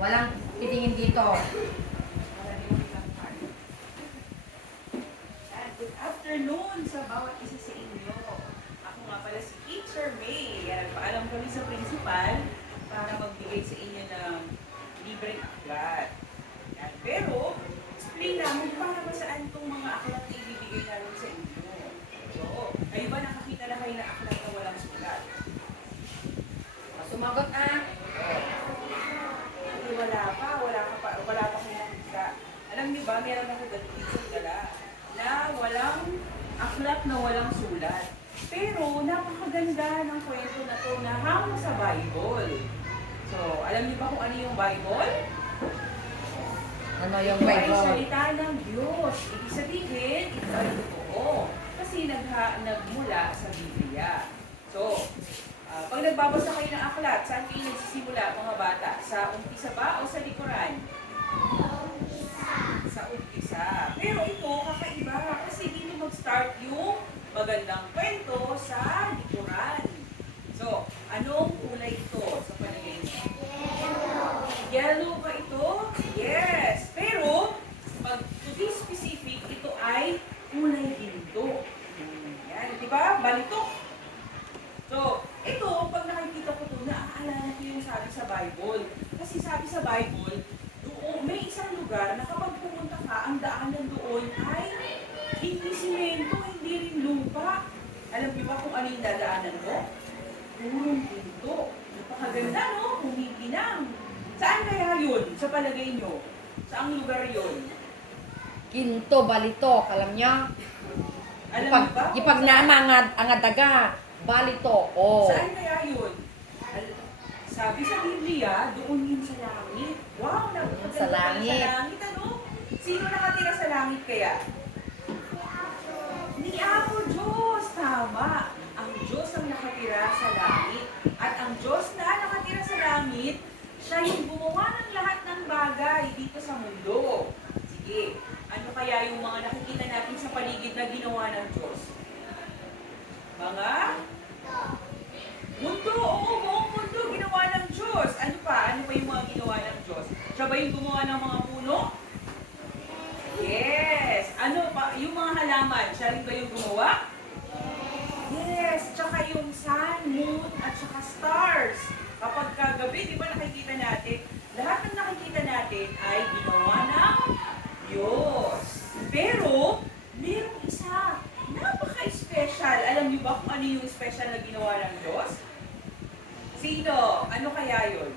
Walang titingin dito. Good afternoon sa bawat isa sa inyo. Ako nga pala si Teacher May. Nagpaalam kami sa principal para magbigay sa inyo ng libreng aklat. Yan. Pero, explain namin para ba saan itong mga aklat na ibibigay namin sa inyo. So, kayo ba nakakita na kayo ng aklat na walang sulat? Sumagot ah. Hindi, wala pa kayo nakita. Alam niyo ba, meron ako dito dala na walang aklat na walang sulat. Pero napakaganda ng kwento na to na hamo sa Bible. So, alam niyo ba kung ano yung Bible? Ano yung Ito ay Bible? salita ng Diyos. Ibig sabihin, ito ay totoo. Kasi nagmula sa Biblia. So, pag nagbabasa kayo ng aklat, saan kayo nagsisimula mga bata? Sa umpisa ba o sa likuran? Sa umpisa. Pero ito, kakaiba. Kasi dito mag-start yung magandang kwento sa likuran. So, anong kulay ito sa palagay niyo? Yellow ba ito? Yes! Pero, pag to be specific, ito ay kulay ginto. Yan, di ba? Balitok. So, ito, pag nakikita ko ito, naaalala ko yung sabi sa Bible. Kasi sabi sa Bible, doon, may isang lugar na kapag pumunta ka, ang daanan doon ay hindi simento, hindi rin lupa. Alam niyo ba kung ano yung dadaanan mo? Purong ginto. Napakaganda, no? Kumikinang. Saan kaya yun? Sa palagay nyo? Saang lugar yun? Ginto, balitok, alam niyo? Alam niyo ba? Ipag naama ang daga, balito, oh. Saan kaya yun? Sabi sa Biblia, doon yun sa langit. Wow, napakaganda Sa pala langit. Sa langit, ano? Sino nakatira sa langit kaya? Ni Apo Diyos, tama. Ang Diyos ang nakatira sa langit. At ang Diyos na nakatira sa langit, siya yung gumawa ng lahat ng bagay dito sa mundo. Sige, ano kaya yung mga nakikita natin sa paligid na ginawa ng Diyos? Mga? Mundo, oo, buong mundo ginawa ng Diyos. Ano pa? Ano pa yung mga ginawa ng Diyos? Siya ba yung gumawa ng mga puno? Yes! Ano pa? Yung mga halaman, siya rin ba yung gumawa? Yes! Tsaka yung sun, moon, at tsaka stars. Kapag kagabi, di ba nakikita natin, lahat ng nakikita natin ay ginawa ng Diyos. Pero, mayroong isa, napaka-special. Alam niyo ba kung ano yung special na ginawa ng Diyos? Sino? Ano kaya yun?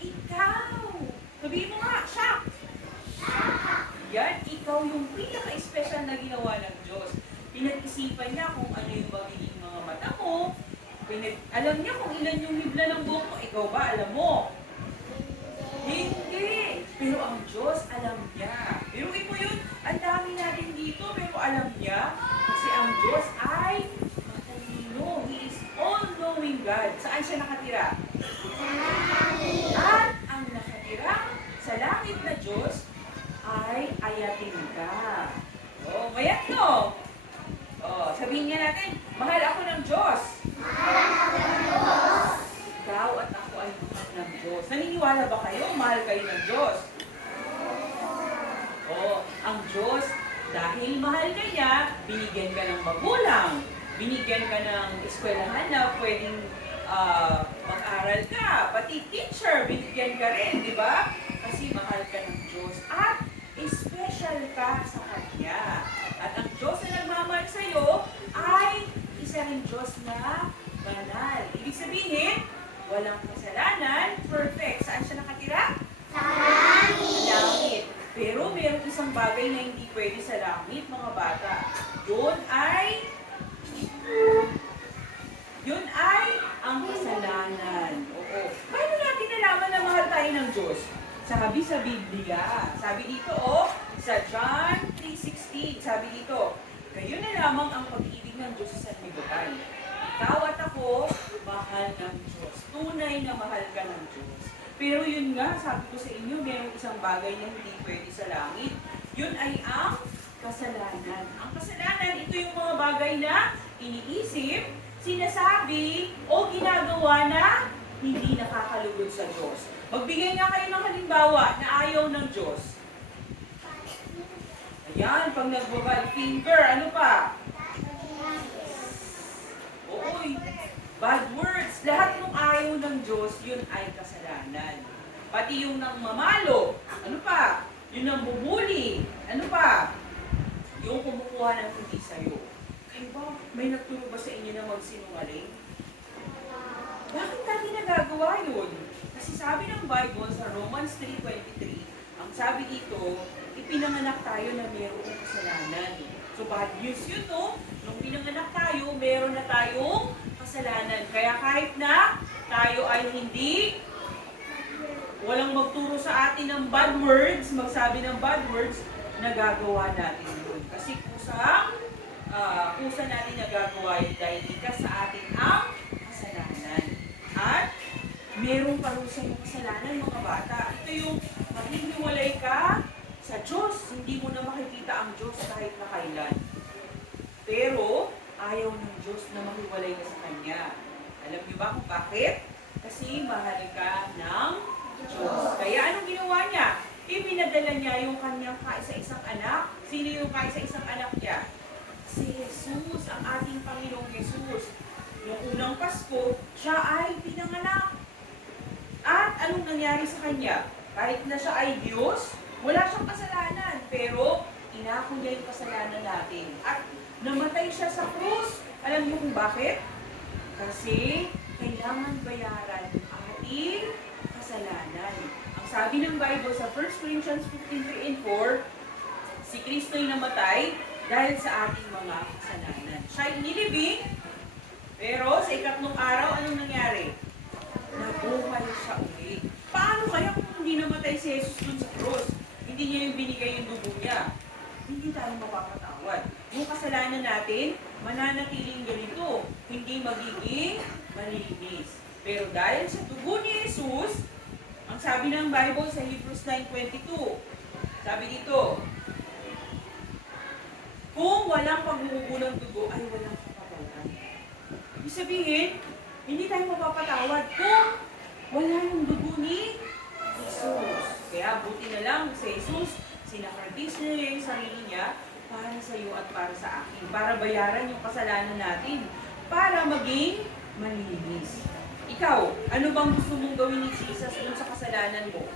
Ikaw! Sabihin mo nga, siya! Yan, ikaw yung pinaka-special na ginawa ng Diyos. Pinag-isipan niya kung ano yung magiging mga mata mo. Alam niya kung ilan yung hibla ng buhok mo. Ikaw ba, alam mo? Hindi! Pero ang Diyos, alam niya. Pero mo yun, ang dami natin dito, pero alam niya. Kasi ang Diyos ay matalino. He is all-knowing God. Saan siya nakatira? At ang nakatira sa langit na Diyos ay ayatin ka. Oh, mayat no? Oh, sabihin nga natin, mahal ako ng Diyos. Ikaw at ako ay mahal ng Diyos. Naniniwala ba kayo? Mahal kayo ng Diyos. Oh, ang Diyos, dahil mahal ka niya, binigyan ka ng magulang. Binigyan ka ng eskwelahan na pwedeng mag-aral ka. Pati teacher, binigyan ka rin, di ba? Kasi mahal ka ng Diyos. At special ka sa Kanya. At ang Diyos na nagmamahal sa'yo ay isa rin Diyos na banal. Ibig sabihin, walang kasalanan, perfect. Saan siya nakatira? Sa langit. Pero mayroong isang bagay na hindi pwede sa langit, mga bata. Yun ay ang kasalanan. Oo. Paano natin nalaman na mahal tayo ng Diyos? Sabi sa Biblia. Sabi dito, sa John 3:16, sabi dito, kayo na lamang ang pag-ibig ng Diyos sa sanlibutan. Ikaw at ako, mahal ng Diyos. Tunay na mahal ka ng Diyos. Pero yun nga, sabi ko sa inyo, mayroong isang bagay na hindi pwede sa langit. Yun ay ang kasalanan. Ang kasalanan, ito yung mga bagay na iniisip, sinasabi, o ginagawa na hindi nakakalugod sa Diyos. Magbigay nga kayo ng halimbawa na ayaw ng Diyos. Ayan, pag nagbabad finger, ano pa? Oy, bad words. Lahat ng ayaw ng Diyos, yun ay kasalanan. Pati yung nang mamalo, ano pa? Yung nang bubuli, ano pa? Yung kumukuha ng hindi sa'yo. Kayo ba, may nagturo ba sa inyo na magsinungaling? Bakit natin nagagawa yun? Kasi sabi ng Bible sa Romans 3:23, ang sabi dito, ipinanganak tayo na mayroong kasalanan. So bad news yun, no? Nung pinanganak tayo, meron na tayong kasalanan. Kaya kahit na tayo ay hindi, walang magturo sa atin ng bad words, magsabi ng bad words, nagagawa natin yun. Kasi kusa natin nagagawa yun dahil ikas sa atin ang kasalanan. At merong parusa yung kasalanan, mga bata. Ito yung maghihiwalay ka sa Diyos. Hindi mo na makikita ang Diyos kahit na kailan. Pero, ayaw ng Diyos na mahiwalay ka sa Kanya. Alam niyo ba kung bakit? Kasi mahal ka ng Diyos. Kaya anong ginawa niya? Ipinadala niya yung kanyang kaisa-isang anak. Sino yung kaisa-isang anak niya? Si Jesus, ang ating Panginoong Jesus. Noong unang Pasko, siya ay pinanganak. At anong nangyari sa kanya? Kahit na siya ay Diyos, wala siyang kasalanan. Pero, inako niya yung kasalanan natin. At namatay siya sa krus. Alam niyo kung bakit? Kasi, kailangan bayaran ang ating kasalanan. Ang sabi ng Bible sa 1 Corinthians 15:3 and 4, si Kristo'y namatay dahil sa ating mga kasalanan. Siya'y inilibing, pero sa ikatlong araw, anong nangyari? Nabuhay siya ulit. Paano kaya kung hindi namatay si Jesus dun sa cross? Hindi niya yung binigay yung dugo niya. Hindi tayo mapapatawad. Yung kasalanan natin, mananatiling ganito. Hindi magiging malinis. Pero dahil sa dugo ni Jesus, ang sabi ng Bible sa Hebrews 9:22, sabi dito, kung walang paghuhubo ng dugo, ay walang kapatawaran. Ibig sabihin, hindi tayo mapapatawad kung wala yung dugo ni Jesus. Kaya buti na lang si Jesus, sinakritis niya yung sarili niya para sa iyo at para sa akin. Para bayaran yung kasalanan natin. Para maging malinis. Ikaw, ano bang gusto mong gawin ni Jesus dun sa kasalanan mo?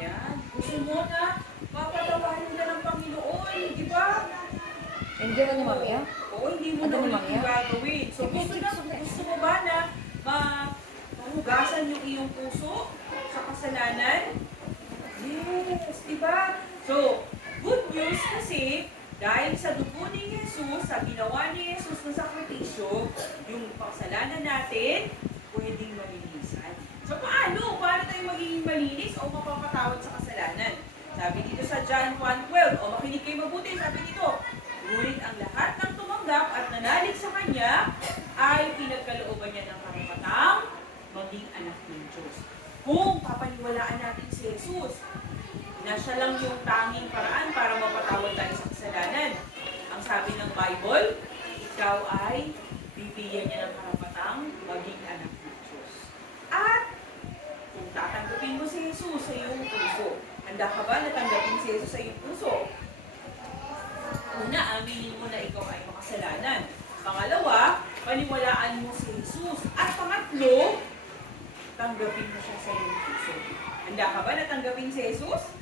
Yan. Gusto mo na papatawarin ka ng Panginoon, di ba? Hindi mo ni Mami, ah? Oo, hindi mo Ano na ni ulit Mami, yung gagawin. So, gusto mo ba na mahugasan yung iyong puso sa kasalanan? Yes, di ba? So, good news kasi, dahil sa dugo ni Jesus, sa ginawa ni Jesus ng sakripisyo, yung kasalanan natin, pwedeng malinisan. So, paano? Paano tayo magiging malinis o mapapatawad sa kasalanan? Sabi dito sa John 1:12, o makinig kayo mabuti, sabi dito, ngunit ang lahat ng tumanggap at nanalig sa Kanya ay pinagkalooban niya ng karapatang maging anak ng Diyos. Kung papaniwalaan natin si Jesus, na siya lang yung tanging paraan para mapatawad tayo sa kasalanan. Ang sabi ng Bible, ikaw ay bibigyan niya ng karapatang maging anak ng Diyos. At kung tatanggapin mo si Jesus sa iyong puso, handa ka ba na tanggapin si Jesus sa iyong puso? Una, aminin mo na ikaw ay makasalanan. Pangalawa, paniwalaan mo si Jesus. At pangatlo, tanggapin mo siya sa iyong puso. Handa ka ba na tanggapin si Jesus?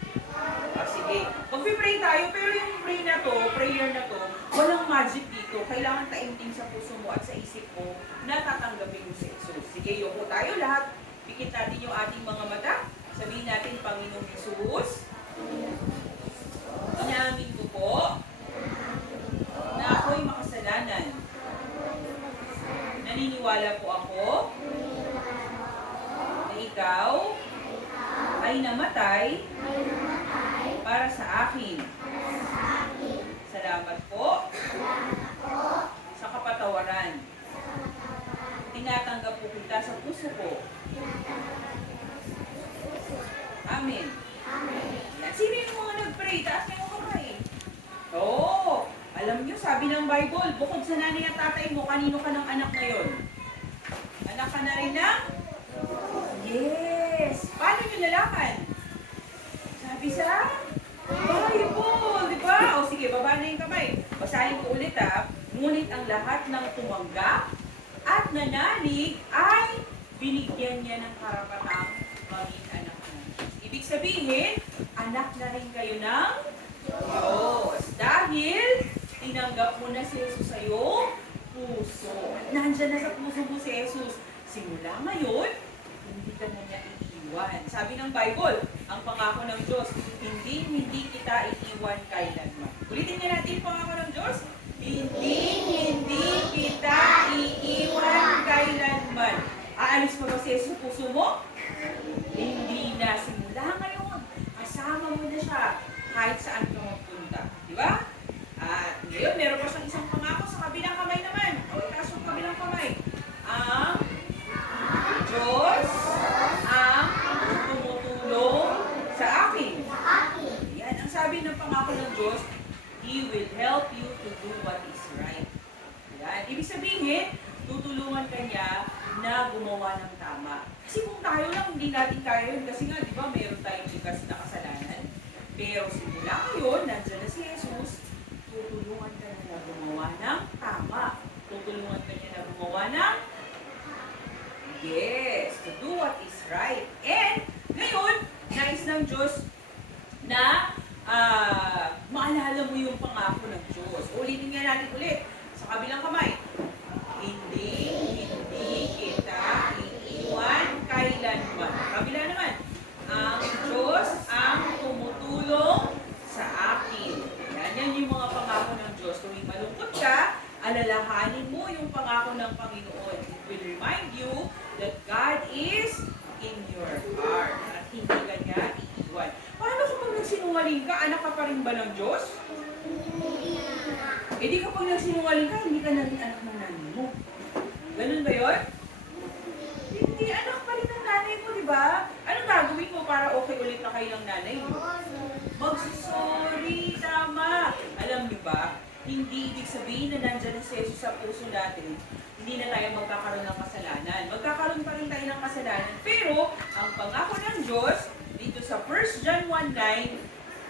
Sige. Mag-pray tayo, pero yung prayer na to, walang magic dito. Kailangan taimtim sa puso mo at sa isip mo na tatanggapin mo si Jesus. Sige, yoko tayo lahat. Pikit natin yung ating mga mata. Sabihin natin, Panginoong Jesus, inaamin ko po na ako'y makasalanan. Naniniwala po ako na ikaw ay namatay para sa akin. Salamat po sa kapatawaran. Tinatanggap po kita sa puso ko. Amen. Yan. Sino yung mga nag-pray? Taas niyo yung kamay. Alam niyo, sabi ng Bible, bukod sa nanay at tatay mo, kanino ka ng anak ngayon? anak ka na rin ng? Yes! Paano nyo nalaman? Sabi sa Bible, di ba? O sige, baba na yung kamay. Basahin ko ulit ha. Ngunit ang lahat ng tumanggap at nanalig ay binigyan niya ng karapatang maging anak ng Diyos. Ibig sabihin, anak na rin kayo ng Diyos. Dahil tinanggap mo na si Jesus sa iyong puso. At nandyan na sa puso mo si Jesus. Simula ngayon, hindi ka na niya iiwan. Sabi ng Bible, ang pangako ng Diyos, hindi kita iiwan kailanman. Ulitin niya natin yung pangako ng Diyos. Hindi kita iiwan kailanman. Aalis mo ba si Jesus sa puso mo? Hindi na. Simula ngayon, kasama mo na siya kahit saan ka magpunta. Di ba? At ngayon, meron pa siyang isang pangako sa kabilang kamay naman. O, itaas yung kabilang kamay. Ang Diyos ang tumutulong sa akin. Yan, ang sabi ng pangako ng Diyos, He will help you to do what is right. Yan, ibig sabihin, tutulungan ka niya na gumawa ng tama. Kasi kung tayo lang, hindi natin kaya yun. Kasi nga, di ba, mayroon tayong likas na kasalanan. Pero simula ngayon, nandiyan na si Jesus, tutulungan ka niya na gumawa ng tama. Tutulungan ka niya na gumawa ng yes, to do what is right. And ngayon, nais ng Diyos na maalala mo yung pangako ng Diyos. Ulitin nga natin ulit sa kabilang kamay. Hindi kita iiwan kailanman. Kabila naman, ang Diyos ang tumutulong sa akin. Yan yung mga pangako ng Diyos. Kung malungkot ka, alalahanin mo yung pangako ng Panginoon. It will remind you that God is in your heart. At hindi ka niya iiwan. Paano kapag nagsinungaling ka, anak ka pa rin ba ng Diyos? E di kapag nagsinungaling ka, hindi ka na rin anak ng nanay mo. Ganun ba yun? Hindi, anak pa rin ng nanay mo, di ba? Anong gagawin mo para okay ulit na kayo ng nanay mo? Magsusorry, tama. Alam niyo ba, hindi ibig sabihin na nandyan na si Jesus sa puso natin, hindi na tayo magkakaroon ng kasalanan. Magkakaroon pa rin tayo ng kasalanan. Pero, ang pangako ng Diyos, dito sa 1 John 1:9,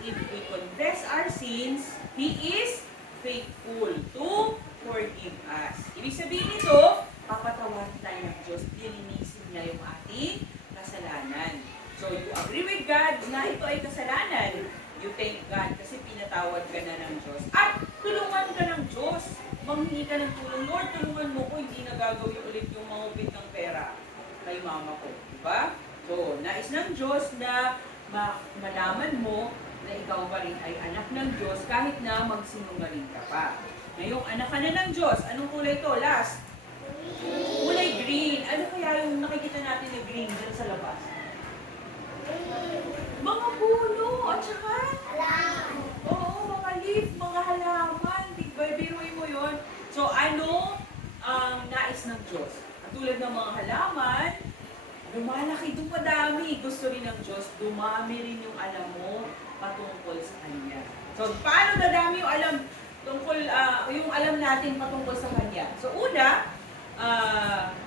if we confess our sins, He is faithful to forgive us. Ibig sabihin nito, papatawarin tayo ng Diyos, lilinisin niya yung ating kasalanan. So, you agree with God na ito ay kasalanan. You thank God kasi pinatawad ka na ng Diyos. At tulungan ka ng Diyos. Manghingi ka ng tulong. Lord, tulungan mo ko, hindi na gagawin ulit yung mangupit ng pera kay mama ko. Diba? So, nais ng Diyos na malaman mo na ikaw pa rin ay anak ng Diyos kahit na magsinungaling ka pa. Ngayong anak ka na ng Diyos, anong kulay ito? Last. Kulay green. Ano kaya yung nakikita natin na green dyan sa labas? Mga puno at saka mga leaf, mga halaman. Diba? Biruin mo yun. So, ano ang nais ng Diyos? At tulad ng mga halaman, lumalaki, dumadami. Gusto rin ng Diyos, dumami rin yung alam mo patungkol sa Kanya. So, paano dadami yung alam tungkol, yung alam natin patungkol sa Kanya? So, una,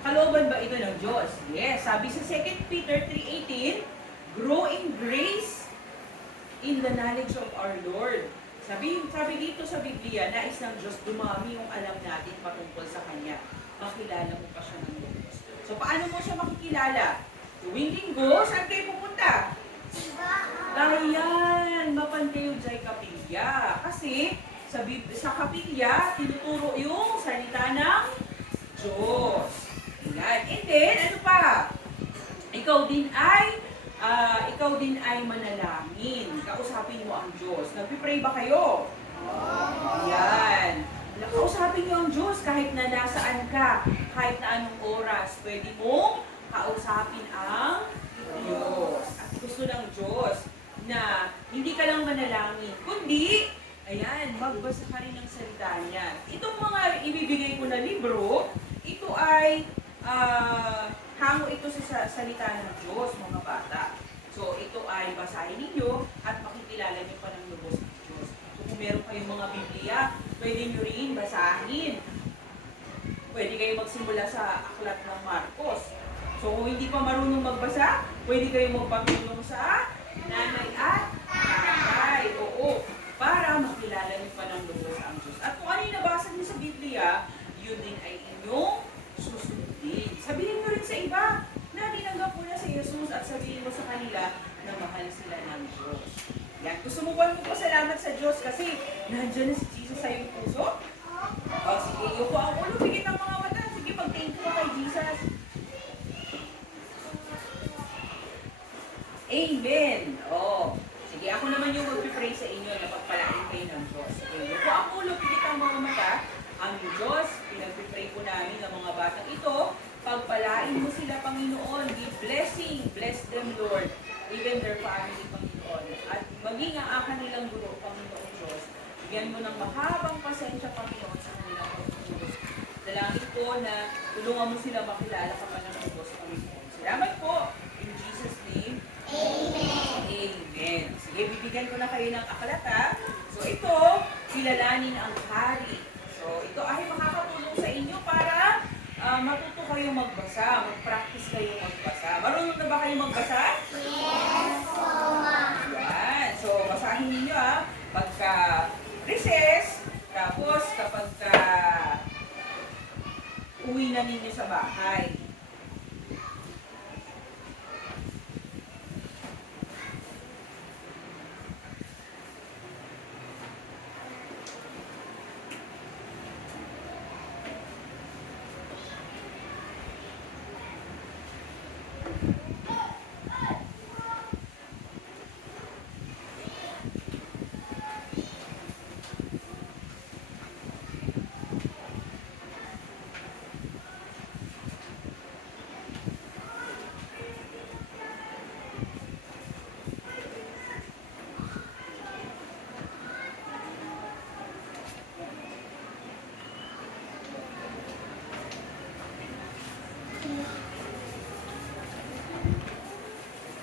kalooban ba ito ng Diyos? Yes, sabi sa 2 Peter 3:18, grow in grace in the knowledge of our Lord. Sabi dito sa Biblia, nais ng Diyos dumami yung alam natin patungkol sa Kanya. Makilala mo pa siya ng Diyos. So, paano mo siya makikilala? Tuwing linggo, saan kayo pupunta? Ayan, mapan kayo dyan kapilya. Kasi, sa kapilya, tinuturo yung salita ng Diyos. Ayan. And then, ano pa? Ikaw din ay manalangin. Kausapin mo ang Diyos. Nagpipray ba kayo? Ayan. Kausapin niyo ang Diyos kahit na nasaan ka, kahit na anong oras, pwede mong kausapin ang Diyos. At gusto ng Diyos na hindi ka lang manalangin, kundi, ayan, magbasa ka rin ng salita niya. Itong mga ibibigay ko na libro, ito ay hango ito sa salita ng Diyos, mga bata. So, ito ay basahin ninyo at makikilala niyo pa ng lubos ng Diyos. So, kung meron kayong mga Biblia, pwede nyo rin basahin. pwede kayo magsimula sa aklat ng Marcos. So kung hindi pa marunong magbasa, pwede kayo magpatulong sa nanay at tatay. Oo, para makilala niyo pa ng lubos ang Diyos. At kung ano yung nabasa niyo sa Biblia, yun din ay inyong susundin. Sabihin mo rin sa iba na tinanggap mo na si Jesus at sabihin mo sa kanila na mahal sila ng Diyos. Yan. Gusto mo ba magpasalamat sa Diyos kasi nandiyan na si Jesus sa iyong puso? O sige, yuko ang ulo, pigit ang mga mata. Sige, mag-thank you ka kay Jesus. Amen. O, sige, ako naman yung mag-pray sa inyo na pagpalain kayo ng Diyos. Sige, yuko ang ulo, pigit ang mga mata. Ang Diyos, pinag-pray po namin ng mga batang ito, pagpalain mo sila, Panginoon. Give blessing. Bless them, Lord. Even their family, Panginoon. At maging ang kanilang guro, Panginoon Diyos. Bigyan mo ng mahabang pasensya, Panginoon, sa kanilang pagtulog. Dalangin ko na tulungan mo sila makilala ka pa ng Diyos, Panginoon. Salamat po. In Jesus' name. Amen. Amen. Sige, bibigyan ko na kayo ng aklat, ha? So ito, kilalanin ang hari. So ito ay makakatulong sa inyo para matuto kayo magbasa, mag-practice kayo magbasa. Marunong na ba kayo magbasa? Yes, yan. So, basahin ninyo pagka recess, tapos kapag uwi na ninyo sa bahay.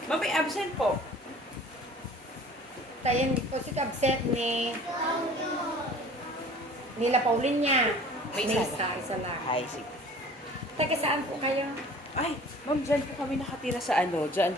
Mabay absent po. Tayo hindi po si absent ni Nila Paulinya. May isa lang. Ay, sige. Taga saan po kayo? Ay, ma'am, dyan po kami nakatira sa dyan